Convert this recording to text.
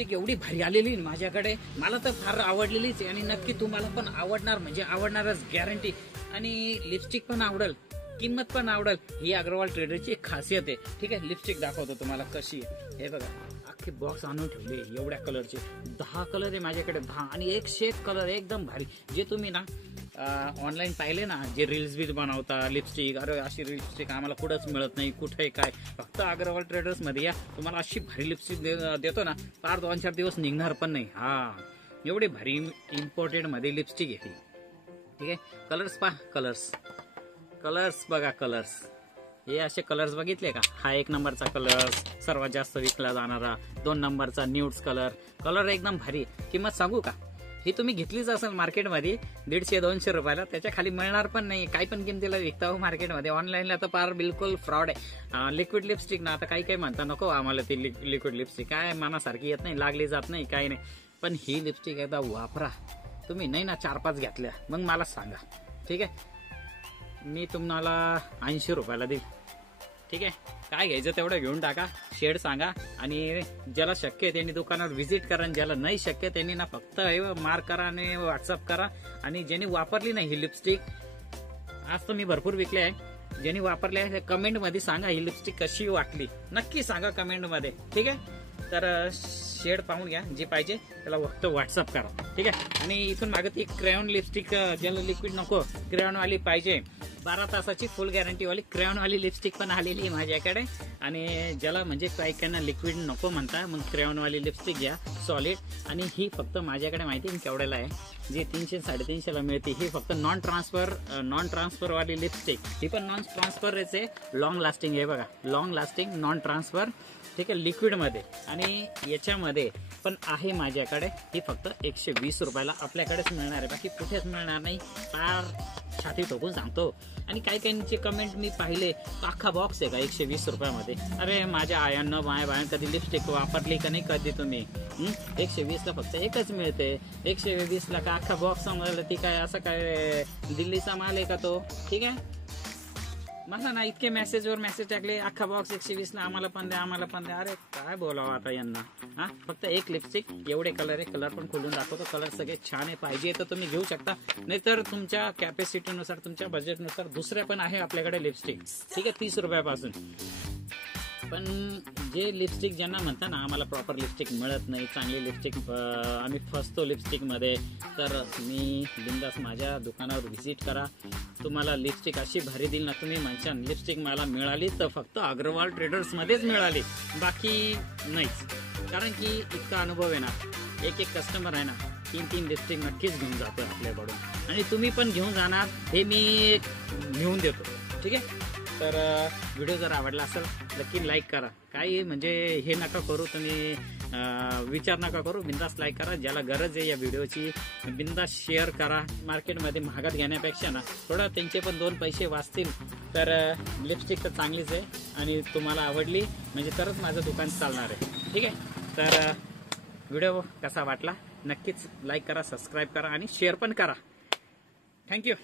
Lipstick एवढी भारी आलेली माझ्याकडे, मला तर फार आवडलेलीच आहे आणि नक्की तुम्हाला पण आवडणार म्हणजे आवडणारच गॅरंटी. आणि लिपस्टिक पण आवडेल, किंमत पण आवडेल. ही अग्रवाल ट्रेडरची एक खासियत आहे. ठीक आहे, लिपस्टिक दाखवतो तुम्हाला कशी आहे. हे बघा, अख्खे बॉक्स आणून ठेवले एवढ्या कलरचे. 10 कलर आहे माझ्याकडे, 10 आणि एक शेत कलर एकदम भारी. जे तुम्ही ना ऑनलाईन पाहिले ना, जे रील्स बीज बनवता लिपस्टिक, अरे अशी लिपस्टिक आम्हाला कुठंच मिळत नाही, कुठे काय, फक्त अग्रवाल ट्रेडर्स मध्ये या, तुम्हाला अशी भारी लिपस्टिक देतो ना, फार 2-4 दिवस निघणार पण नाही. हा, एवढी भारी इम्पोर्टेड मध्ये लिपस्टिक येते. ठीक आहे, कलर्स पहा, कलर्स बघा, कलर्स हे असे कलर्स बघितले का. हा 1 नंबरचा कलर, सर्वात जास्त विकला जाणारा. 2 नंबरचा न्यूड्स कलर एकदम भारी. किंमत सांगू का, ही तुम्ही घेतलीच असेल मार्केटमध्ये 150-200 रुपयाला, त्याच्या खाली मिळणार पण नाही. काही पण किमतीला विकता हो मार्केटमध्ये. ऑनलाईनला तर फार बिलकुल फ्रॉड आहे. लिक्विड लिपस्टिक ना, आता काही म्हणता नको आम्हाला ती लिक्विड लिपस्टिक काय मनासारखी येत नाही, लागली जात नाही, काही नाही. पण ही लिपस्टिक एकदा वापरा तुम्ही, नाही ना 4-5 घेतल्या मग मला सांगा. ठीक आहे, मी तुम्हाला 80 रुपयाला देईल. ठीक आहे, काय घ्यायचं तेवढं घेऊन टाका, शेड सांगा आणि ज्याला शक्य आहे त्यांनी दुकानावर व्हिजिट करा. ज्याला नाही शक्य त्यांनी ना फक्त मार्क करा आणि व्हॉट्सअप करा. आणि ज्यांनी वापरली नाही ही लिपस्टिक, आज तर मी भरपूर विकले आहे, ज्यांनी वापरले आहे कमेंटमध्ये सांगा ही लिपस्टिक कशी वाटली, नक्की सांगा कमेंटमध्ये. ठीक आहे, तर शेड पाहून घ्या, जे पाहिजे त्याला फक्त व्हॉट्सअप करा. ठीक आहे, आणि इथून मागे ती क्रेयॉन लिपस्टिक, ज्याला लिक्विड नको क्रेयॉनवाली पाहिजे, 12 तासाची फुल गॅरंटीवाली क्रेयॉनवाली लिपस्टिक पण आलेली आहे माझ्याकडे. आणि ज्याला म्हणजे काही लिक्विड नको म्हणता, मग क्रेयॉनवाली लिपस्टिक घ्या सॉलिड. आणि ही फक्त माझ्याकडे माहिती आहे केवढ्याला आहे, जी 300-350ला मिळते. ही फक्त नॉन ट्रान्सफर वाली लिपस्टिक. ही पण नॉन ट्रान्सफरच आहे, लॉंग लास्टिंग आहे बघा, लॉंग लास्टिंग नॉन ट्रान्सफर. ठीक आहे, लिक्विड मध्ये. आणि याच्यामध्ये पण आहे माझ्याकडे, ही फक्त 120 रुपयाला आपल्याकडेच मिळणार आहे, बाकी कुठेच मिळणार नाही. फार छाती ठोकून सांगतो. आणि काही कमेंट मी पाहिले, अख्खा बॉक्स आहे का 120 रुपयामध्ये. अरे माझ्या आयांना बाया कधी लिपस्टिक वापरली का नाही कधी तुम्ही. 120ला फक्त एकच मिळते. 120ला का अख्खा बॉक्स समजलं, ती काय असं काय दिल्लीचा माल आहे का तो. ठीक आहे, मला ना इतके मेसेजवर मेसेज टाकले, अख्खा बॉक्स 120ला, आम्हाला पण द्या. अरे काय बोलावं आता यांना. हा, फक्त एक लिपस्टिक, एवढे कलर आहे. कलर पण खोलून दाखवतो, कलर सगळे छान आहे. पाहिजे तर तुम्ही घेऊ शकता, नाहीतर तुमच्या कॅपॅसिटीनुसार, तुमच्या बजेटनुसार दुसऱ्या पण आहे आपल्याकडे लिपस्टिक. ठीक आहे, 30 रुपयापासून. पण जे लिपस्टिक ज्यांना म्हणता ना आम्हाला प्रॉपर लिपस्टिक मिळत नाही, चांगली लिपस्टिक आम्ही फसतो लिपस्टिकमध्ये, तर मी बिंदास माझ्या दुकानावर व्हिजिट करा. तुम्हाला लिपस्टिक अशी भारी देईल ना, तुम्ही म्हणशाल लिपस्टिक मला मिळाली तर फक्त अग्रवाल ट्रेडर्समध्येच मिळाली, बाकी नाहीच. कारण की इतका अनुभव आहे ना, एक कस्टमर आहे ना 3 लिपस्टिक नक्कीच घेऊन जातो आपल्याकडून. आणि तुम्ही पण घेऊन जाणार हे मी घेऊन देतो. ठीक आहे, तर व्हिडिओ जर आवडला असेल नक्की लाईक करा. काही म्हणजे हे नका करू तुम्ही, विचार नका करू, बिंदास लाईक करा. ज्याला गरज आहे या व्हिडिओची बिंदास शेअर करा. मार्केटमध्ये महागात घेण्यापेक्षा ना थोडा त्यांचे पण 2 पैसे वाचतील. तर लिपस्टिक तर चांगलीच आहे आणि तुम्हाला आवडली म्हणजे तरच माझं दुकान चालणार आहे. ठीक आहे, तर व्हिडिओ कसा वाटला नक्कीच लाईक करा, सबस्क्राईब करा आणि शेअर पण करा. थँक्यू.